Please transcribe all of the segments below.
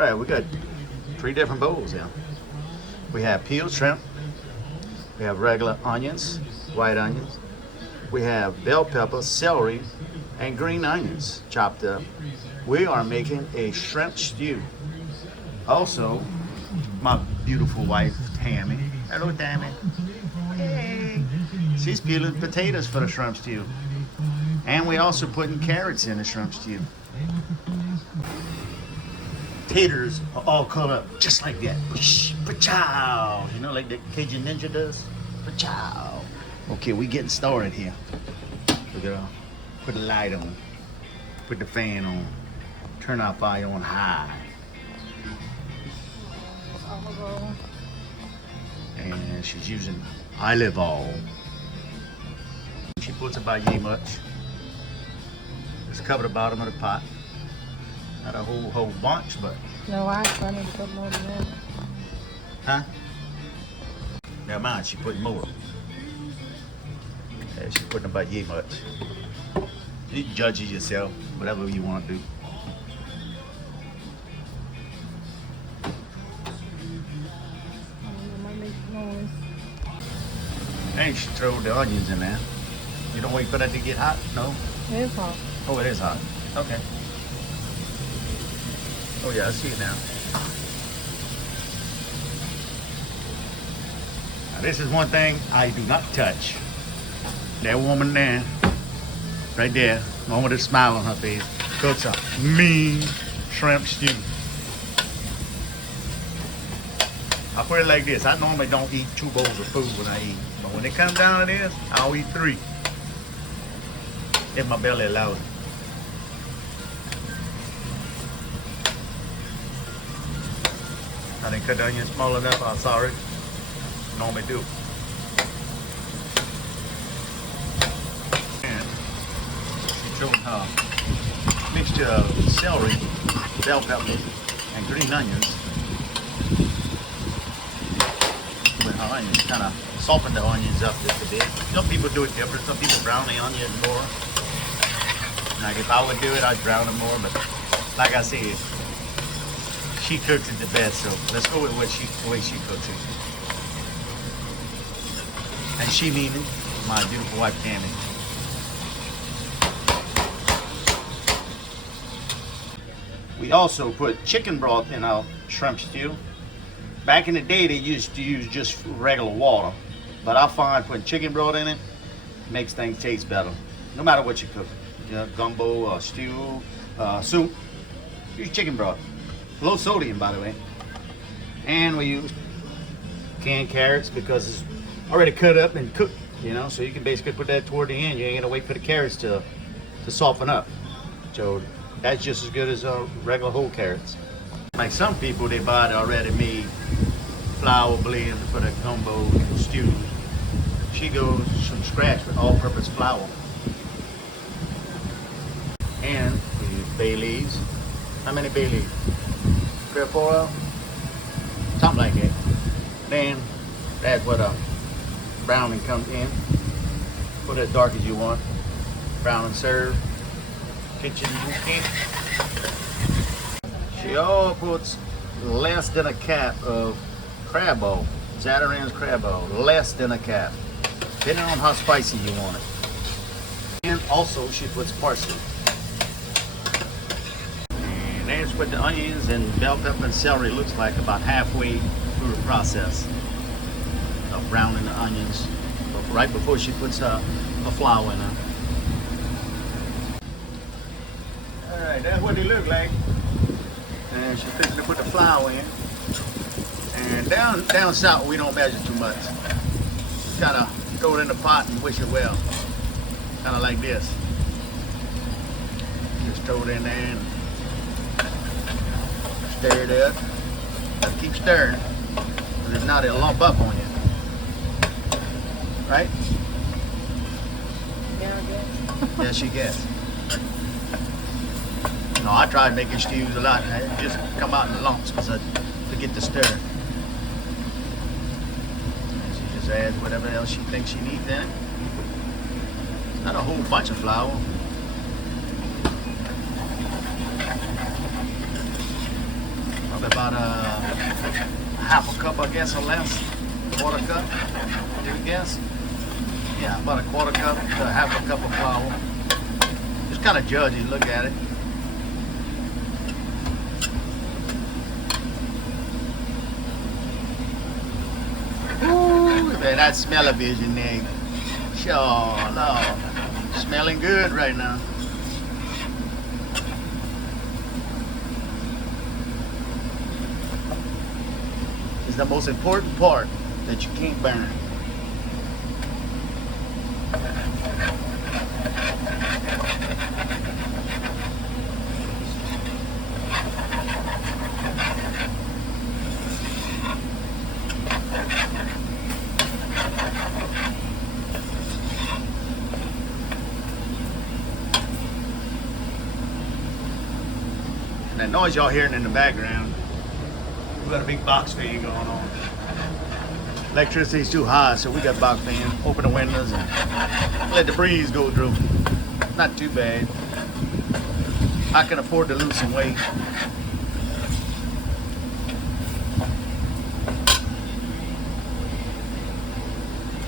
right, we got 3 different bowls here. We have peeled shrimp. We have regular onions, white onions. We have bell pepper, celery, and green onions chopped up. We are making a shrimp stew. Also, my beautiful wife, Tammy. Hello, Tammy. Hey. She's peeling potatoes for the shrimp stew. And we also putting carrots in the shrimp stew. Taters are all cut up just like that. Pa-chow. You know, like the Cajun ninja does? Pa-chow. Okay, we getting started here. We're gonna put the light on, put the fan on, turn our fire on high. And she's using olive oil. She puts about yay much. Just cover the bottom of the pot. Not a whole bunch, but. No, I need to put more than that. Huh? Never mind, she put more. Yeah, she's putting about yay much. You judge it yourself, whatever you want to do. And she throw the onions in there. You don't wait for that to get hot? No? It is hot. Oh, it is hot. Okay. Oh yeah, I see it now. Now this is one thing I do not touch. That woman there, right there, the one with a smile on her face, cooks a mean shrimp stew. I put it like this, I normally don't eat 2 bowls of food when I eat. But when it comes down to this, I'll eat 3. If my belly allows it. I didn't cut the onion small enough, I'm sorry. Normally do. And she threw her mixture of celery, bell pepper, and green onions. With her onions, kind of soften the onions up just a bit. Some people do it different. Some people brown the onion more. Like if I would do it, I'd brown them more. But like I said, she cooks it the best. So let's go with the way she cooks it. And she meaning my beautiful wife, Tammy. We also put chicken broth in our shrimp stew. Back in the day, they used to use just regular water. But I find putting chicken broth in it makes things taste better. No matter what you cook. You know, gumbo, or stew, soup. Use chicken broth. Low sodium, by the way. And we use canned carrots because it's already cut up and cooked, you know, so you can basically put that toward the end. You ain't gonna wait for the carrots to soften up. So that's just as good as regular whole carrots. Like some people, they buy the already made flour blend for the gumbo and stew. She goes from scratch with all-purpose flour. And we use bay leaves. How many bay leaves? 3 or 4? Something like that. Then that's what browning comes in. Put it as dark as you want. Brown and serve. Kitchen bouquet. She all puts less than a cap of crab bowl. Zatarain's crab bowl. Less than a cap. Depending on how spicy you want it. And also she puts parsley. And that's what the onions and bell pepper and celery looks like about halfway through the process of browning the onions. Right before she puts her flour in her. Alright, that's what they look like. And she's fixing to put the flour in. And down south we don't measure too much. Just kind of throw it in the pot and wish it well. Kind of like this. Just throw it in there and stir it up. Gotta keep stirring. Because if not, it'll lump up on you. Right? Yeah, I guess. Yeah, she gets. No, I tried making stews a lot. It just come out in lumps because I forget to stir. And she just adds whatever else she thinks she needs in it. Not a whole bunch of flour. Probably about half a cup, I guess, or less. Quarter cup, do you guess? Yeah, about a quarter cup to half a cup of flour. Just kind of judge it, look at it. Ooh, man, that smell of vision there. Sure, no. Smelling good right now. It's the most important part that you can't burn. That noise y'all hearing in the background, we got a big box fan going on. Electricity's too high, so we got box fan. Open the windows and let the breeze go through. Not too bad. I can afford to lose some weight.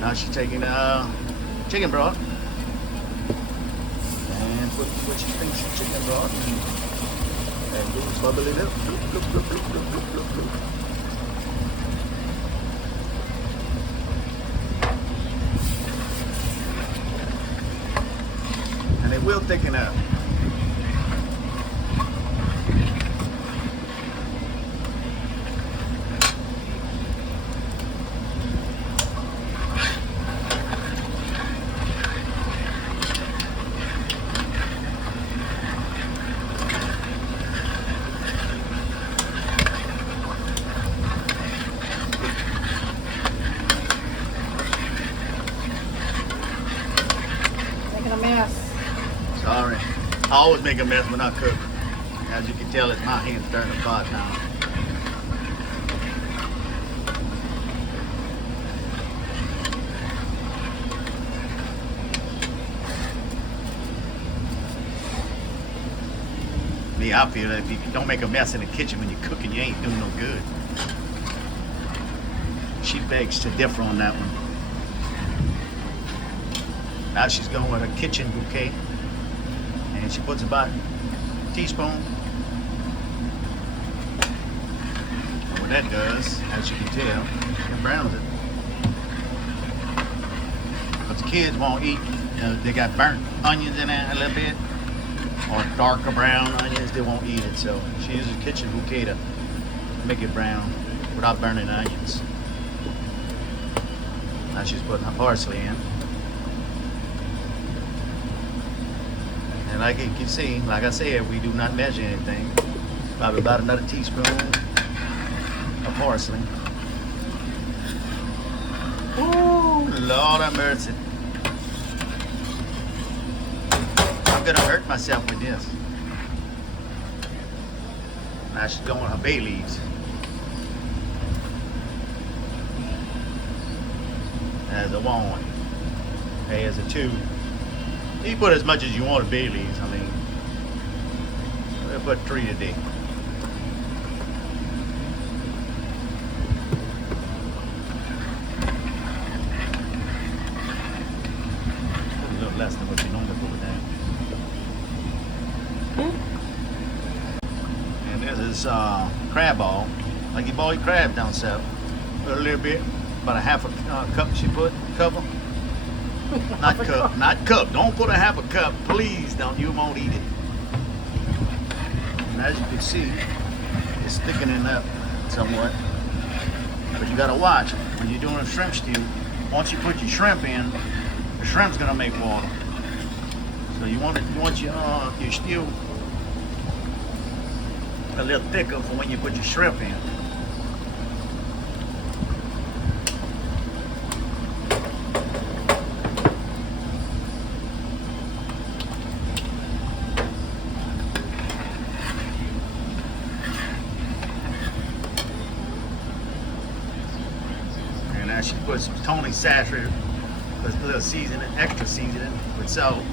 Now she's taking chicken broth and put what she thinks is chicken broth. And bubble it up. Bloop, bloop, bloop, bloop, bloop, bloop, bloop. And it will thicken up. Sorry. I always make a mess when I cook. As you can tell, it's my hand stirring the pot now. Me, I feel that if you don't make a mess in the kitchen when you're cooking, you ain't doing no good. She begs to differ on that one. Now she's going with her kitchen bouquet. And she puts about a teaspoon. And what that does, as you can tell, it browns it. But the kids won't eat, they got burnt onions in there a little bit, or darker brown onions, they won't eat it. So she uses kitchen bouquet to make it brown without burning the onions. Now she's putting her parsley in. And like you can see, like I said, we do not measure anything. Probably about another teaspoon of parsley. Ooh, Lord have mercy. I'm gonna hurt myself with this. Now she's going with her bay leaves. As a one, as a two. You put as much as you want of bay leaves. I mean, we'll put 3 today. Put a little less than what you normally put with that. And there's this crab ball. Like you boil your crab down south. Put a little bit, about a half a cup she put, cover. Not cup, not cup. Don't put a half a cup, please. Don't, you won't eat it. And as you can see, it's thickening up somewhat. But you gotta watch when you're doing a shrimp stew. Once you put your shrimp in, the shrimp's gonna make water. So you want your stew a little thicker for when you put your shrimp in. She put some Tony saturated with a little seasoning, extra seasoning with salt.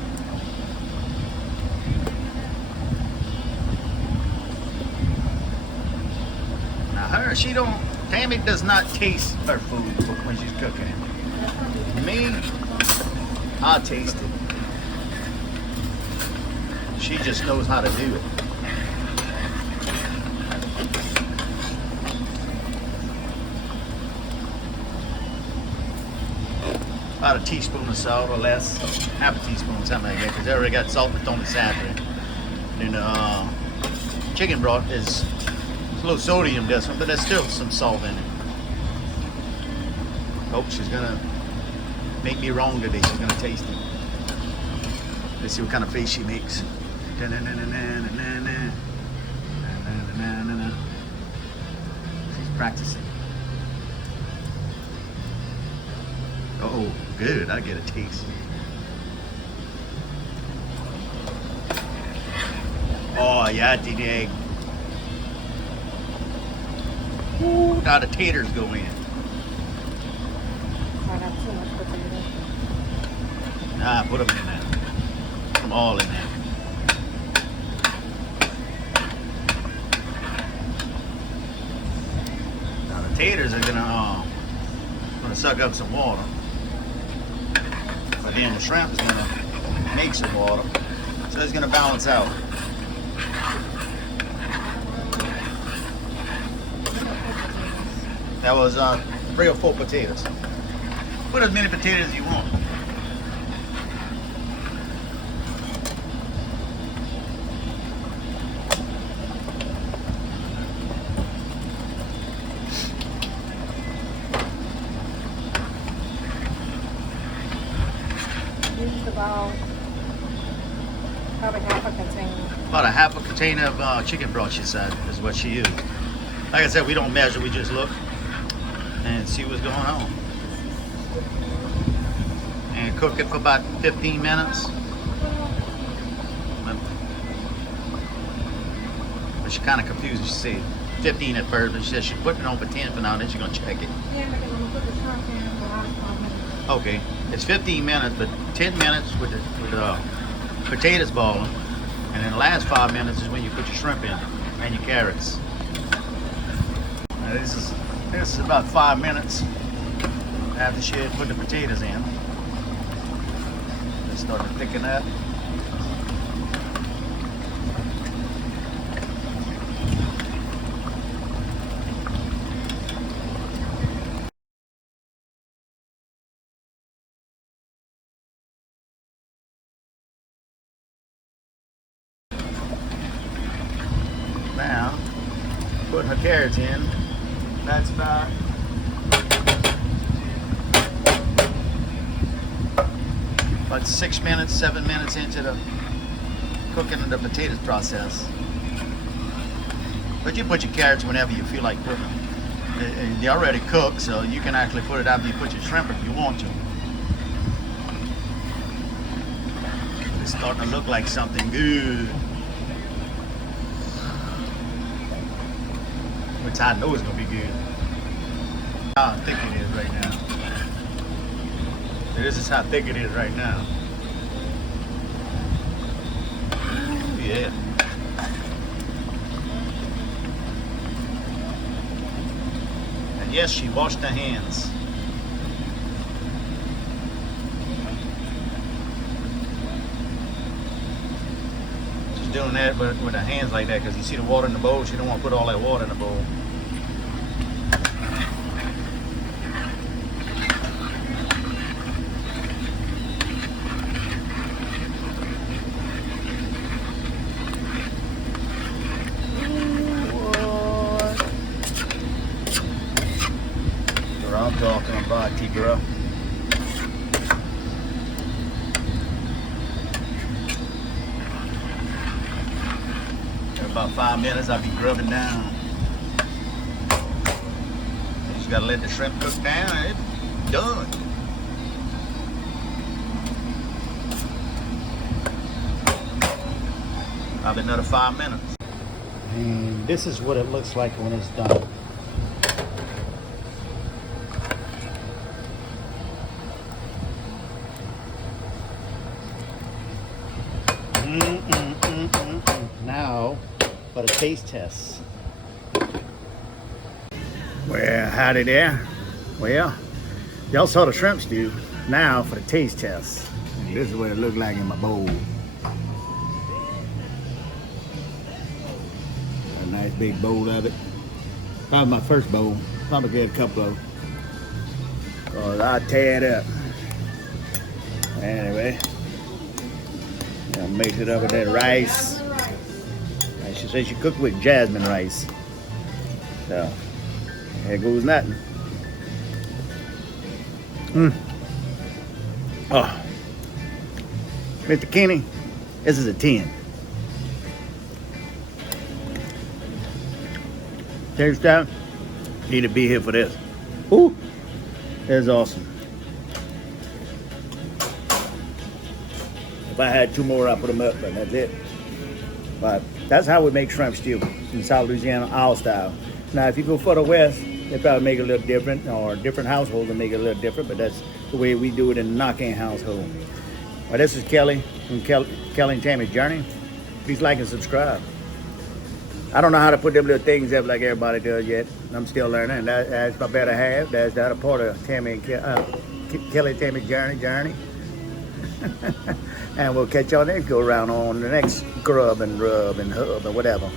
She don't. Tammy does not taste her food when she's cooking it. Me, I taste it. She just knows how to do it. About a teaspoon of salt or less, half a teaspoon, something like that, because they already got salt and on the saturated. And the chicken broth is a little sodium, this one, but there's still some salt in it. Oh, she's gonna make me wrong today. She's gonna taste it. Let's see what kind of face she makes. She's practicing. Oh, good. I get a taste. Oh, yeah, I did the egg. Ooh, now the taters go in. I got too much potato. Nah, put them in there. Put them all in there. Now the taters are gonna suck up some water. But then the shrimp is gonna make some water. So it's gonna balance out. That was 3 or 4 potatoes. Put as many potatoes as you want. Used about probably half a container. About a half a container of chicken broth, she said, is what she used. Like I said, we don't measure, we just look and see what's going on. And cook it for about 15 minutes. But she kind of confused. She said 15 at first, but she said she's putting it on for 10 for now, and then she's going to check it. Yeah, because I'm going to put the shrimp in for the last 5 minutes. Okay, it's 15 minutes, but 10 minutes with the potatoes boiling, and then the last 5 minutes is when you put your shrimp in and your carrots. Now this is about 5 minutes after she had put the potatoes in. It's starting to thicken up. Now, putting her carrots in. That's about about 6 minutes, 7 minutes into the cooking of the potatoes process. But you put your carrots whenever you feel like putting them. They're already cooked, so you can actually put it after you put your shrimp if you want to. It's starting to look like something good. Which I know is going to be good. How thick it is right now. This is how thick it is right now. Ooh, yeah. And yes, she washed her hands. She's doing that with her hands like that because you see the water in the bowl. She don't want to put all that water in the bowl. I'm talking about, T-girl. In about 5 minutes, I'll be grubbing down. You just gotta let the shrimp cook down and it's done. Probably another 5 minutes. And this is what it looks like when it's done. Now, for the taste test. Well, howdy there. Well, y'all saw the shrimp stew. Now for the taste test. And this is what it looked like in my bowl. A nice big bowl of it. Probably my first bowl. Probably get a couple of them. Cause I tear it up. Anyway, I'll mix it up with that rice. And she said she cooked with jasmine rice. So, there goes nothing. Oh, Mr. Kenny, this is a 10. Taste out. Need to be here for this. Ooh, that's awesome. If I had 2 more, I'd put them up, but that's it. But that's how we make shrimp stew in South Louisiana, our style. Now, if you go further west, they probably make it a little different, or different households will make it a little different, but that's the way we do it in the naquin household. Well, this is Kelly from Kelly and Tammy's Journey. Please like and subscribe. I don't know how to put them little things up like everybody does yet. I'm still learning. That's my better half. That's the other part of Tammy and Kelly and Tammy's Journey. And we'll catch y'all next go around on the next grub and rub and hub and whatever.